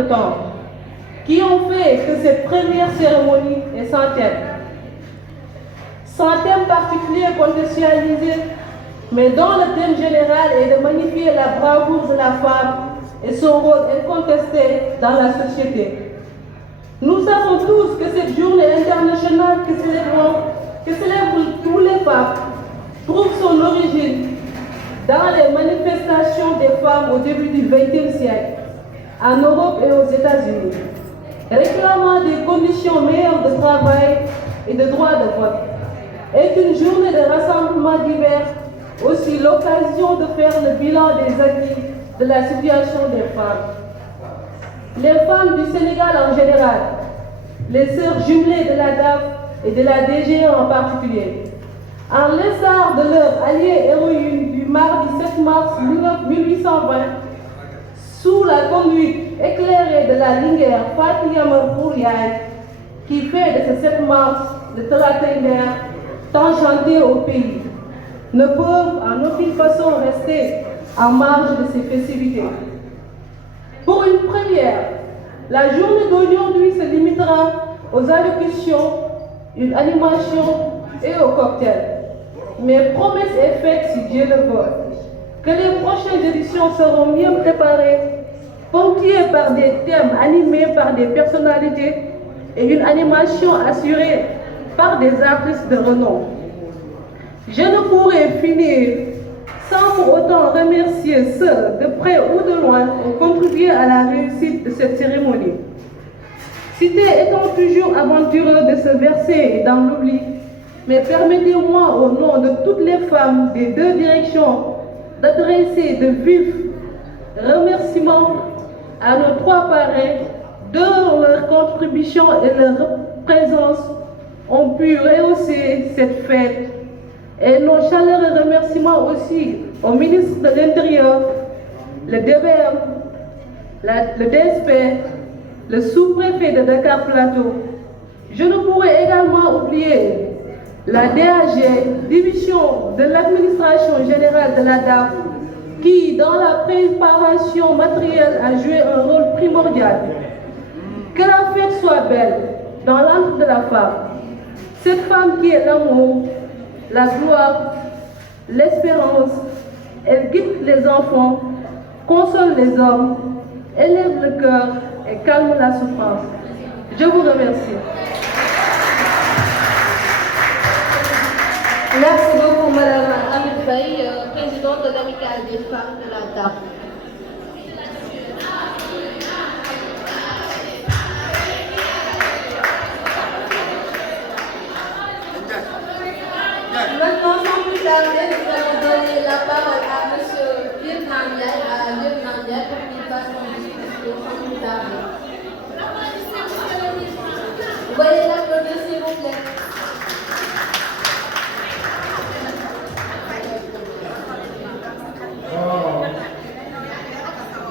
de temps qui ont fait que cette première cérémonie est sans thème. Sans thème particulier contextualisé, mais dont le thème général est de magnifier la bravoure de la femme et son rôle incontesté dans la société. Nous savons tous que cette journée internationale que célèbrent tous les femmes trouve son origine dans les manifestations des femmes au début du XXe siècle, en Europe et aux États-Unis, réclamant des conditions meilleures de travail et de droit de vote. Est une journée de rassemblement divers, aussi l'occasion de faire le bilan des acquis de la situation des femmes. Les femmes du Sénégal en général, les sœurs jumelées de la DAF et de la DGE en particulier, en l'instar de leur alliée héroïne du mardi 7 mars 1820, sous la conduite éclairée de la Linguère Fatia Marfouriaï, qui fait de ce 7 mars le Talaténaire tant chanté au pays, ne peuvent en aucune façon rester en marge de ces festivités. Pour une première, la journée d'aujourd'hui se limitera aux allocutions, une animation et au cocktail. Mais promesse est faite si Dieu le veut, que les prochaines éditions seront mieux préparées, ponctuées par des thèmes animés par des personnalités et une animation assurée par des artistes de renom. Je ne pourrais finir sans pour autant remercier ceux, de près ou de loin, qui ont contribué à la réussite de cette cérémonie. Cité étant toujours aventureux de se verser dans l'oubli, mais permettez-moi au nom de toutes les femmes des deux directions d'adresser de vifs remerciements à nos trois parrains dont leur contribution et leur présence ont pu rehausser cette fête. Et nos chaleureux remerciements aussi au ministre de l'Intérieur, le DBM, le DSP, le sous-préfet de Dakar Plateau. Je ne pourrais également oublier la DAG, division de l'administration générale de la DAF, qui, dans la préparation matérielle, a joué un rôle primordial. Que la fête soit belle dans l'âme de la femme. Cette femme qui est l'amour, la gloire, l'espérance, elle guide les enfants, console les hommes, élève le cœur et calme la souffrance. Je vous remercie. Merci beaucoup, Madame Amit Faye, présidente de l'Amicale des femmes de la DAF. Maintenant, sans plus tarder, nous allons donner la parole à M. Lieutenant Ndiaye pour qu'il fasse son discours sans plus tarder. Veuillez l'applaudir, s'il vous plaît.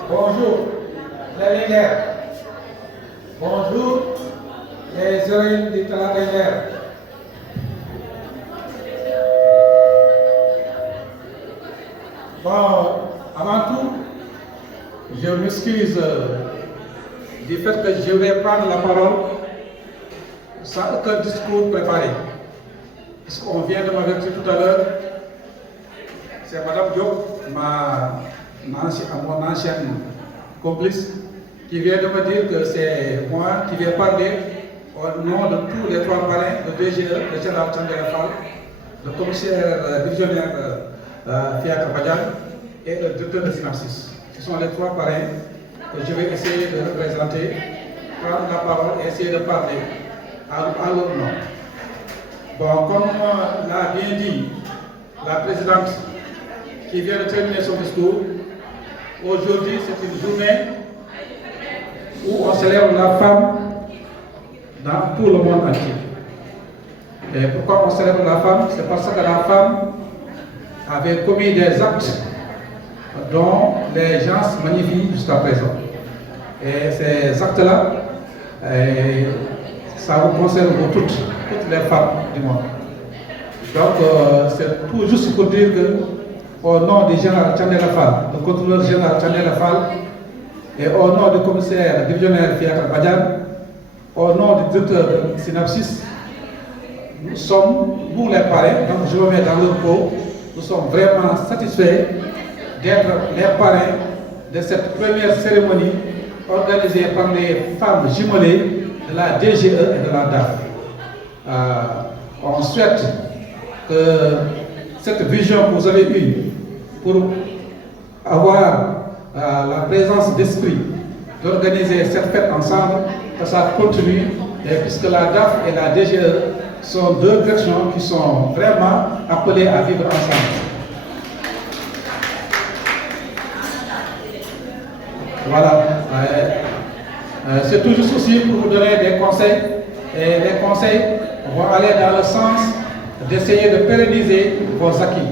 Bonjour les Linguères. Bonjour les héroïnes du Talaténaire. Bon, avant tout, je m'excuse du fait que je vais prendre la parole sans aucun discours préparé. Puisqu'on vient de m'avertir tout à l'heure, c'est Madame Diop, mon ancienne complice, qui vient de me dire que c'est moi qui vais parler au nom de tous les trois parrains, le DGE, le général Tchandela Fall, le commissaire divisionnaire Fiat Kabadjan et le directeur de Synapsis. Ce sont les trois parrains que je vais essayer de représenter, prendre la parole et essayer de parler à leur nom. Bon, comme l'a bien dit la présidente qui vient de terminer son discours, aujourd'hui c'est une journée où on célèbre la femme dans tout le monde entier. Et pourquoi on célèbre la femme? C'est parce que la femme avait commis des actes dont les gens se magnifient jusqu'à présent. Et ces actes-là, ça vous concerne pour toutes les femmes du monde. Donc c'est tout juste pour dire que, au nom du général Tchandela Fall, le contrôleur général Tchandela Fall, et au nom du commissaire divisionnaire Fiacre Badian, au nom du directeur de Synapsis, nous sommes, nous les parrains, donc je me mets dans leur peau, nous sommes vraiment satisfaits d'être les parrains de cette première cérémonie organisée par les femmes jumelées de la DGE et de la DAF. On souhaite que cette vision que vous avez eue pour avoir la présence d'esprit d'organiser cette fête ensemble, que ça continue, et puisque la DAF et la DGE sont deux directions qui sont vraiment appelées à vivre ensemble. Voilà. C'est tout juste aussi pour vous donner des conseils. Et les conseils vont aller dans le sens d'essayer de pérenniser vos acquis.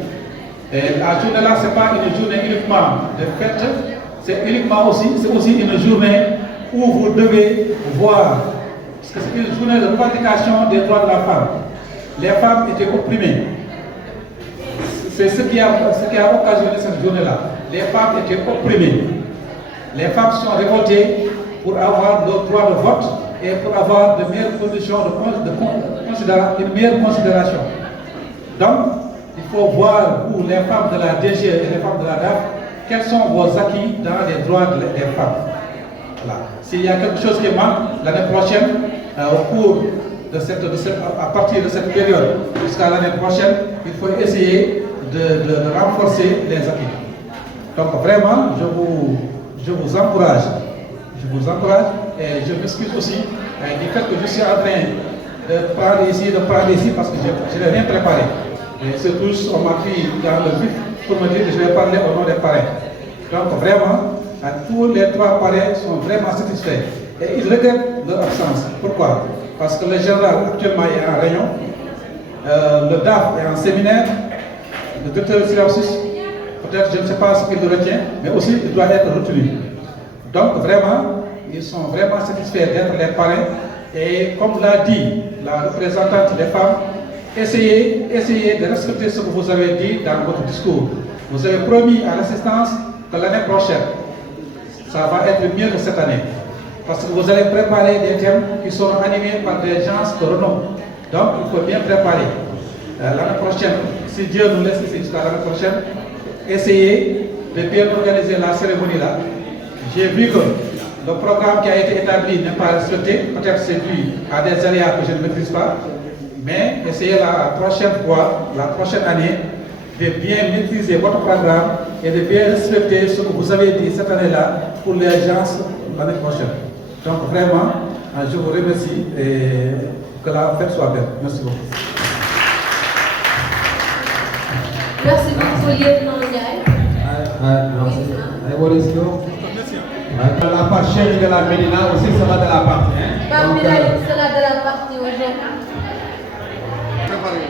Et la journée là, ce n'est pas une journée uniquement de fête, c'est aussi une journée où vous devez voir, parce que c'est une journée de pratication des droits de la femme. Les femmes étaient opprimées. C'est ce qui a occasionné cette journée-là. Les femmes étaient opprimées. Les femmes sont révoltées pour avoir le droit de vote et pour avoir de meilleures conditions une meilleure considération. Donc, il faut voir pour les femmes de la DG et les femmes de la DAF, quels sont vos acquis dans les droits des femmes. Voilà. S'il y a quelque chose qui manque l'année prochaine, au cours à partir de cette période jusqu'à l'année prochaine, il faut essayer de renforcer les acquis. Donc vraiment, je vous encourage. Je vous encourage et je m'excuse aussi du fait que je suis en train de parler ici parce que je n'ai rien préparé. Et c'est tous, on m'a pris dans le but pour me dire que je vais parler au nom des parrains. Donc vraiment, tous les trois parrains sont vraiment satisfaits. Et ils regrettent leur absence. Pourquoi? Parce que le général actuellement est en réunion, le DAF est en séminaire, le docteur Synapsis, peut-être je ne sais pas ce qu'il retient, mais aussi il doit être retenu. Donc vraiment, ils sont vraiment satisfaits d'être les parrains. Et comme l'a dit la représentante des femmes, essayez de respecter ce que vous avez dit dans votre discours. Vous avez promis à l'assistance que l'année prochaine, ça va être mieux que cette année. Parce que vous allez préparer des thèmes qui seront animés par des gens de renom. Donc il faut bien préparer. L'année prochaine, si Dieu nous laisse ici jusqu'à l'année prochaine, essayez de bien organiser la cérémonie là. J'ai vu que le programme qui a été établi n'est pas respecté. Peut-être c'est dû à des aléas que je ne maîtrise pas. Mais essayez la prochaine fois, la prochaine année, de bien maîtriser votre programme et de bien respecter ce que vous avez dit cette année-là pour les gens l'année prochaine. Donc vraiment, je vous remercie et que la fête soit belle. Merci beaucoup. Merci beaucoup, lieutenant Ndiaye. La part chérie de la Médina aussi sera de la partie. Pape Birahim sera de la partie aujourd'hui. Préparé.